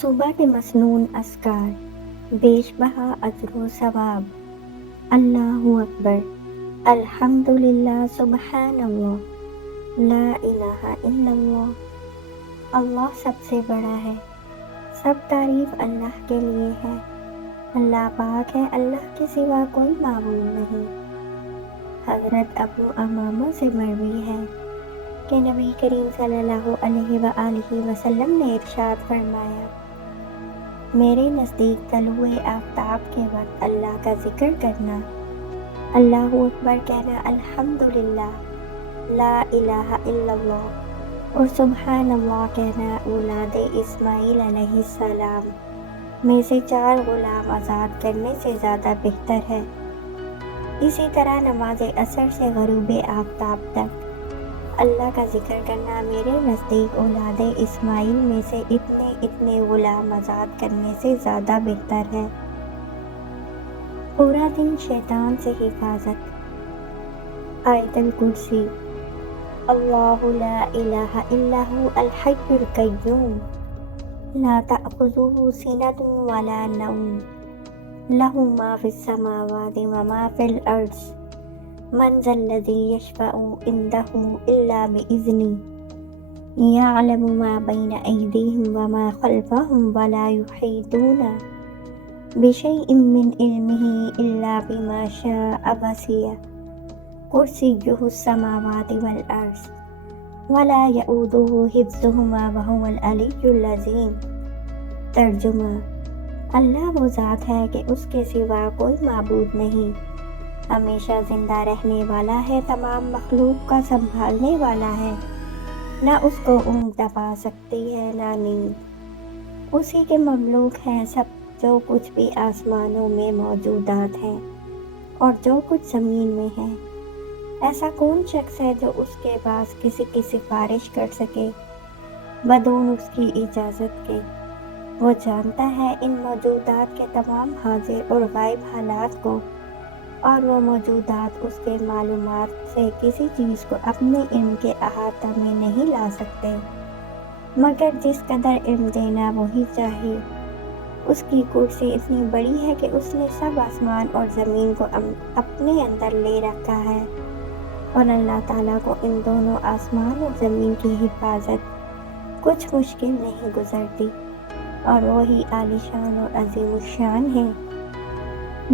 صبح کے مسنون اذکار، بیش بہا اجر و ثواب۔ اللہ اکبر، الحمدللہ، سبحان اللہ، لا الہ الا اللہ۔ اللہ سب سے بڑا ہے، سب تعریف اللہ کے لیے ہے۔ اللہ پاک ہے، اللہ کے سوا کوئی معبود نہیں۔ حضرت ابو امامہ سے مروی ہے کہ نبی کریم صلی اللہ علیہ وآلہ وسلم نے ارشاد فرمایا، میرے نزدیک طلوع آفتاب کے وقت اللہ کا ذکر کرنا، اللہ اکبر کہنا، الحمدللہ، لا الہ الا اللہ اور سبحان اللہ کہنا اولاد اسماعیل علیہ السلام میں سے 4 غلام آزاد کرنے سے زیادہ بہتر ہے۔ اسی طرح نماز عصر سے غروب آفتاب تک اللہ کا ذکر کرنا میرے نزدیک اولاد اسماعیل میں سے اتنے غلام آزاد کرنے سے زیادہ بہتر ہے۔ پورا دن شیطان سے حفاظت۔ آیت الکرسی، اللہ لا الہ الا هو الحی القیوم، لا تأخذہ سنۃ ولا نوم، لہ ما فی السماوات وما فی الارض، من ذا الذی یشفع عندہ الا بإذنہ، یعلم ما بین ایدیہم وما خلفہم ولا یحیطون بشیء من علمہ الا بما شاء، وسع کرسیہ السماوات والارض ولا یؤودہ حفظہما وہو العلی العظیم۔ ترجمہ، اللہ وہ ذات ہے کہ اس کے سوا کوئی معبود نہیں، ہمیشہ زندہ رہنے والا ہے، تمام مخلوق کا سنبھالنے والا ہے، نہ اس کو اونگ دبا سکتی ہے نہ نیند۔ اسی کے مملوک ہیں سب، جو کچھ بھی آسمانوں میں موجودات ہیں اور جو کچھ زمین میں ہے۔ ایسا کون شخص ہے جو اس کے پاس کسی کی سفارش کر سکے بدون اس کی اجازت کے؟ وہ جانتا ہے ان موجودات کے تمام حاضر اور غائب حالات کو، اور وہ موجودات اس کے معلومات سے کسی چیز کو اپنے علم کے احاطہ میں نہیں لا سکتے، مگر جس قدر علم دینا وہی چاہے۔ اس کی کرسی اتنی بڑی ہے کہ اس نے سب آسمان اور زمین کو اپنے اندر لے رکھا ہے، اور اللہ تعالیٰ کو ان دونوں آسمان اور زمین کی حفاظت کچھ مشکل نہیں گزرتی، اور وہی عالی شان اور عظیم الشان ہے۔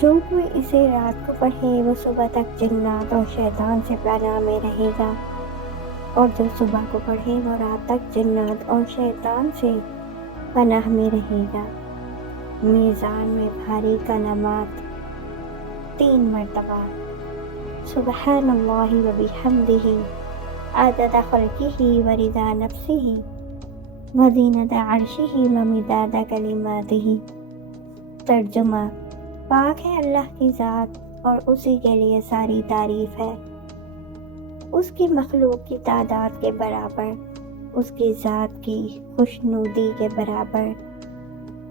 جو کوئی اسے رات کو پڑھے وہ صبح تک جنات اور شیطان سے پناہ میں رہے گا، اور جو صبح کو پڑھے وہ رات تک جنات اور شیطان سے پناہ میں رہے گا۔ میزان میں بھاری کلمات 3 مرتبہ، سبحان اللہ و بحمدہ، عدد خلقہ و رضا نفسہ و زینت عرشہ و مداد کلماتہ۔ ترجمہ، پاک ہے اللہ کی ذات اور اسی کے لیے ساری تعریف ہے، اس کی مخلوق کی تعداد کے برابر، اس کی ذات کی خوشنودی کے برابر،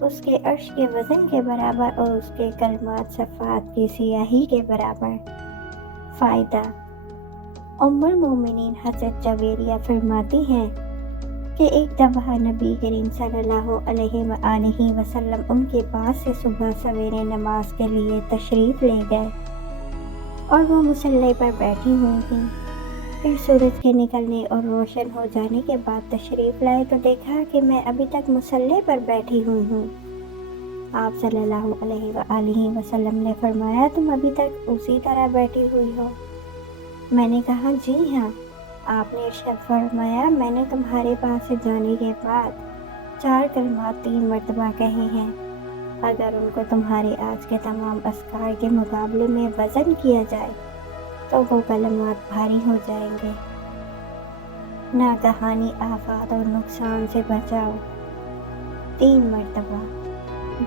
اس کے عرش کے وزن کے برابر، اور اس کے کلمات صفات کی سیاہی کے برابر۔ فائدہ، ام المومنین حضرت جویریہ فرماتی ہیں کہ ایک دفعہ نبی کریم صلی اللہ علیہ وآلہ وسلم ان کے پاس سے صبح سویرے نماز کے لیے تشریف لے گئے، اور وہ مصلی پر بیٹھی ہوئی تھیں۔ پھر سورج کے نکلنے اور روشن ہو جانے کے بعد تشریف لائے تو دیکھا کہ میں ابھی تک مصلی پر بیٹھی ہوئی ہوں۔ آپ صلی اللہ علیہ وآلہ وسلم نے فرمایا، تم ابھی تک اسی طرح بیٹھی ہوئی ہو؟ میں نے کہا، جی ہاں۔ آپ نے ارشاد فرمایا، میں نے تمہارے پاس سے جانے کے بعد 4 کلمات 3 مرتبہ کہے ہیں، اگر ان کو تمہارے آج کے تمام اذکار کے مقابلے میں وزن کیا جائے تو وہ کلمات بھاری ہو جائیں گے۔ ناگہانی آفات اور نقصان سے بچاؤ 3 مرتبہ،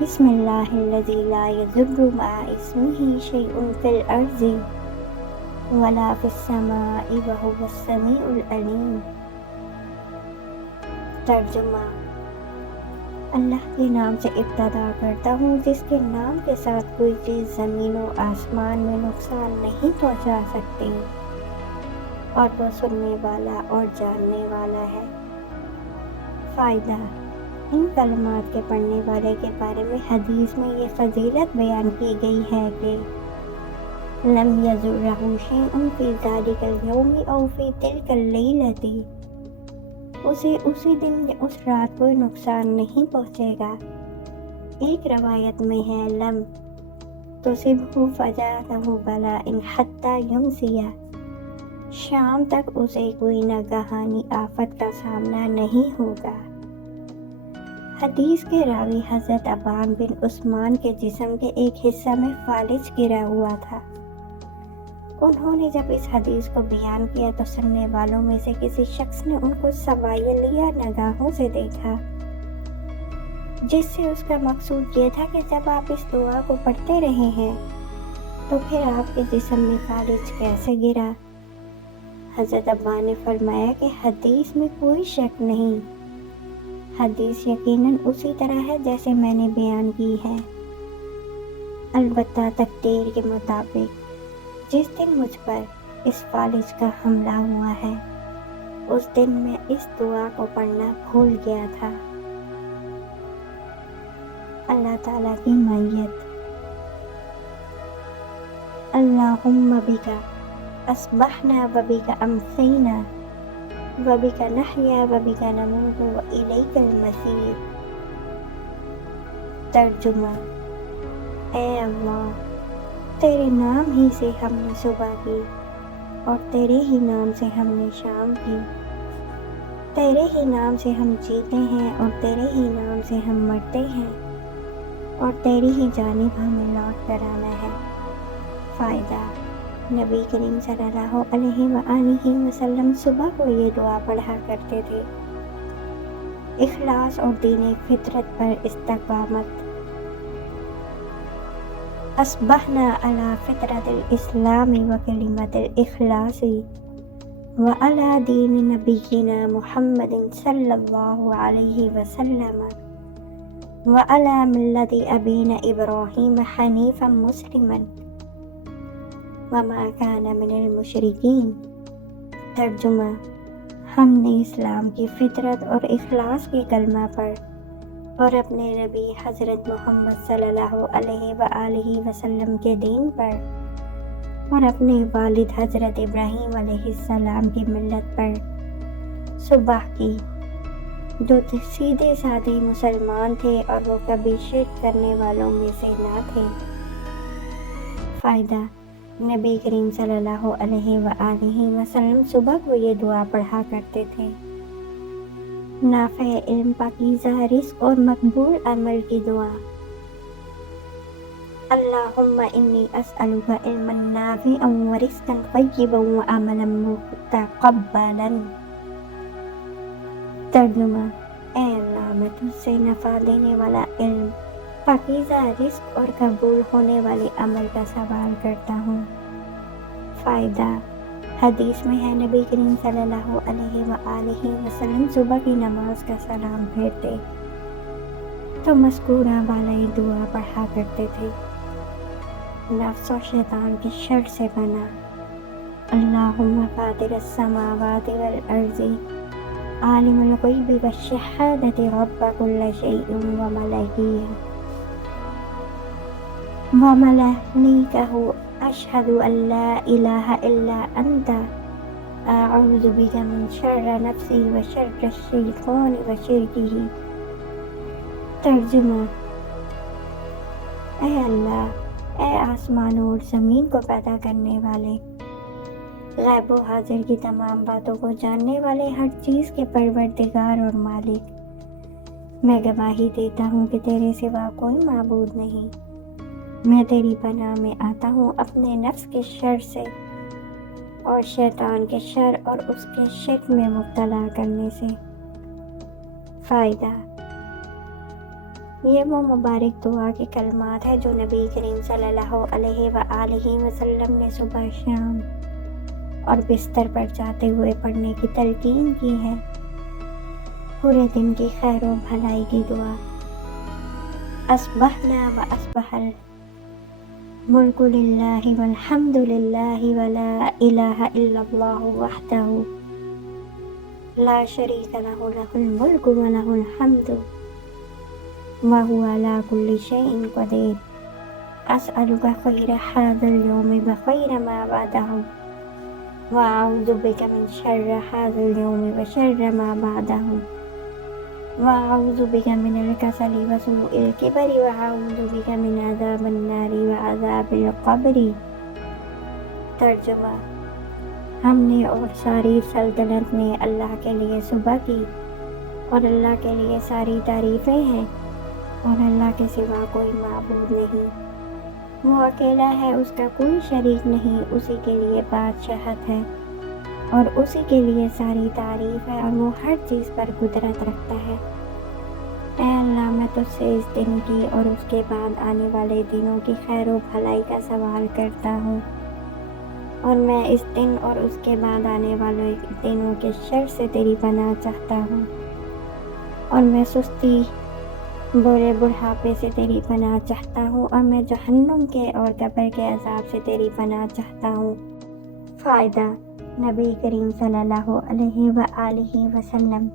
بسم اللہ الذی لا یضر مع اسمہ شیء فی الارض ولا فی السماء وہو السمیع العلیم۔ ترجمہ، اللہ کے نام سے ابتدا کرتا ہوں جس کے نام کے ساتھ کوئی چیز زمین و آسمان میں نقصان نہیں پہنچا سکتی، اور وہ سننے والا اور جاننے والا ہے۔ فائدہ، ان کلمات کے پڑھنے والے کے بارے میں حدیث میں یہ فضیلت بیان کی گئی ہے کہ لم یضرہ شیء فی ذلک الیوم او فی تلک اللیلۃ، اسے اسی دن یا اس رات کوئی نقصان نہیں پہنچے گا۔ ایک روایت میں ہے لم تصبہ فجاءہ بلاء حتی یمسی، شام تک اسے کوئی ناگہانی آفت کا سامنا نہیں ہوگا۔ حدیث کے راوی حضرت ابان بن عثمان کے جسم کے ایک حصہ میں فالج گرا ہوا تھا۔ انہوں نے جب اس حدیث کو بیان کیا تو سننے والوں میں سے کسی شخص نے ان کو سوائلیہ نگاہوں سے دیکھا، جس سے اس کا مقصود یہ تھا کہ جب آپ اس دعا کو پڑھتے رہے ہیں تو پھر آپ کے جسم میں فالج کیسے گرا؟ حضرت ابان نے فرمایا کہ حدیث میں کوئی شک نہیں، حدیث یقیناً اسی طرح ہے جیسے میں نے بیان کی ہے، البتہ تقدیر کے مطابق جس دن مجھ پر اس فالج کا حملہ ہوا ہے اس دن میں اس دعا کو پڑھنا بھول گیا تھا۔ اللہ تعالیٰ کی معیت۔ اللہم بک اصبحنا وبک امسینا وبک نحیا وبک نموت والیک المصیر۔ ترجمہ: اے اللہ، تیرے نام ہی سے ہم نے صبح کی اور تیرے ہی نام سے ہم نے شام کی، تیرے ہی نام سے ہم جیتے ہیں اور تیرے ہی نام سے ہم مرتے ہیں، اور تیری ہی جانب ہمیں لوٹ کر آنا ہے۔ فائدہ: نبی کریم صلی اللہ علیہ وآلہ وسلم صبح کو یہ دعا پڑھا کرتے تھے۔ اخلاص اور دین فطرت پر استقامت۔ اصبحنا علی فطرت الاسلام وکلمۃ الاخلاص وعلی دین نبینا محمد صلی اللہ علیہ وسلم وعلی ملت ابینا ابراہیم حنیفا مسلما وما کان من المشرکین۔ ترجمہ: ہم نے اسلام کی فطرت اور اخلاص کے کلمہ پر اور اپنے نبی حضرت محمد صلی اللہ علیہ وآلہ وسلم کے دین پر اور اپنے والد حضرت ابراہیم علیہ السلام کی ملت پر صبح کی، جو سیدھے سادے مسلمان تھے اور وہ کبھی شرک کرنے والوں میں سے نہ تھے۔ فائدہ: نبی کریم صلی اللہ علیہ وآلہ وسلم صبح کو یہ دعا پڑھا کرتے تھے۔ نافع علم، پاکیزہ رزق اور مقبول عمل کی دعا۔ اللہم انی اسألک علما نافعا ورزقا طیبا وعملا متقبلا۔ ترجمہ: اے اللہ، میں تجھ سے نفع دینے والا علم، پاکیزہ رزق اور قبول ہونے والے عمل کا سوال کرتا ہوں۔ فائدہ: حدیث میں ہے نبی کریم صلی اللہ علیہ وآلہ وسلم صبح کی نماز کا سلام پھیرتے تو مذکورہ والی دعا پڑھا کرتے تھے۔ نفس و شیطان کی شر سے پناہ۔ اللہم فاطر السماوات والارض عالم الغیب والشہادۃ رب کل شیء وملائکتہ اشہد ان لا الہ الا انت اعوذ بک من شر نفسی وشر الشیطان وشرکہ۔ ترجمہ: اے اللہ، اے آسمانوں اور زمین کو پیدا کرنے والے، غیب و حاضر کی تمام باتوں کو جاننے والے، ہر چیز کے پروردگار اور مالک، میں گواہی دیتا ہوں کہ تیرے سوا کوئی معبود نہیں۔ میں تیری پناہ میں آتا ہوں اپنے نفس کے شر سے اور شیطان کے شر اور اس کے شرک میں مبتلا کرنے سے۔ فائدہ: یہ وہ مبارک دعا کے کلمات ہیں جو نبی کریم صلی اللہ علیہ وآلہ وسلم نے صبح، شام اور بستر پر جاتے ہوئے پڑھنے کی تلقین کی ہے۔ پورے دن کی خیر و بھلائی کی دعا۔ اصبحنا و اصبح الملک للہ والحمد للہ ولا الہ الا اللہ وحدہ لا شریک لہ، لہ الملک و لہ الحمد وهو على كل شيء قدير. أسألك خير هذا اليوم وخير ما بعده، وأعوذ بك من شر هذا اليوم وشر ما بعده، وأعوذ بك من الكسل وسوء الكبر، وأعوذ بك من عذاب النار وعذاب القبر۔ ترجمہ: ہم نے اور ساری سلطنت نے اللہ کے لیے صبح کی، اور اللہ کے لیے ساری تعریفیں ہیں، اور اللہ کے سوا کوئی معبود نہیں۔ وہ اکیلا ہے، اس کا کوئی شریک نہیں، اسی کے لیے بادشاہت ہے اور اسی کے لیے ساری تعریف ہے، اور وہ ہر چیز پر قدرت رکھتا ہے۔ اے اللہ، میں تجھ سے اس دن کی اور اس کے بعد آنے والے دنوں کی خیر و بھلائی کا سوال کرتا ہوں، اور میں اس دن اور اس کے بعد آنے والے دنوں کے شر سے تیری پناہ چاہتا ہوں، اور میں سستی، برے بڑھاپے سے تیری پناہ چاہتا ہوں، اور میں جہنم کے اور قبر کے عذاب سے تیری پناہ چاہتا ہوں۔ فائدہ: نبی کریم صلی اللہ علیہ وآلہ وسلم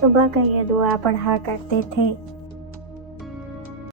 صبح کا یہ دعا پڑھا کرتے تھے۔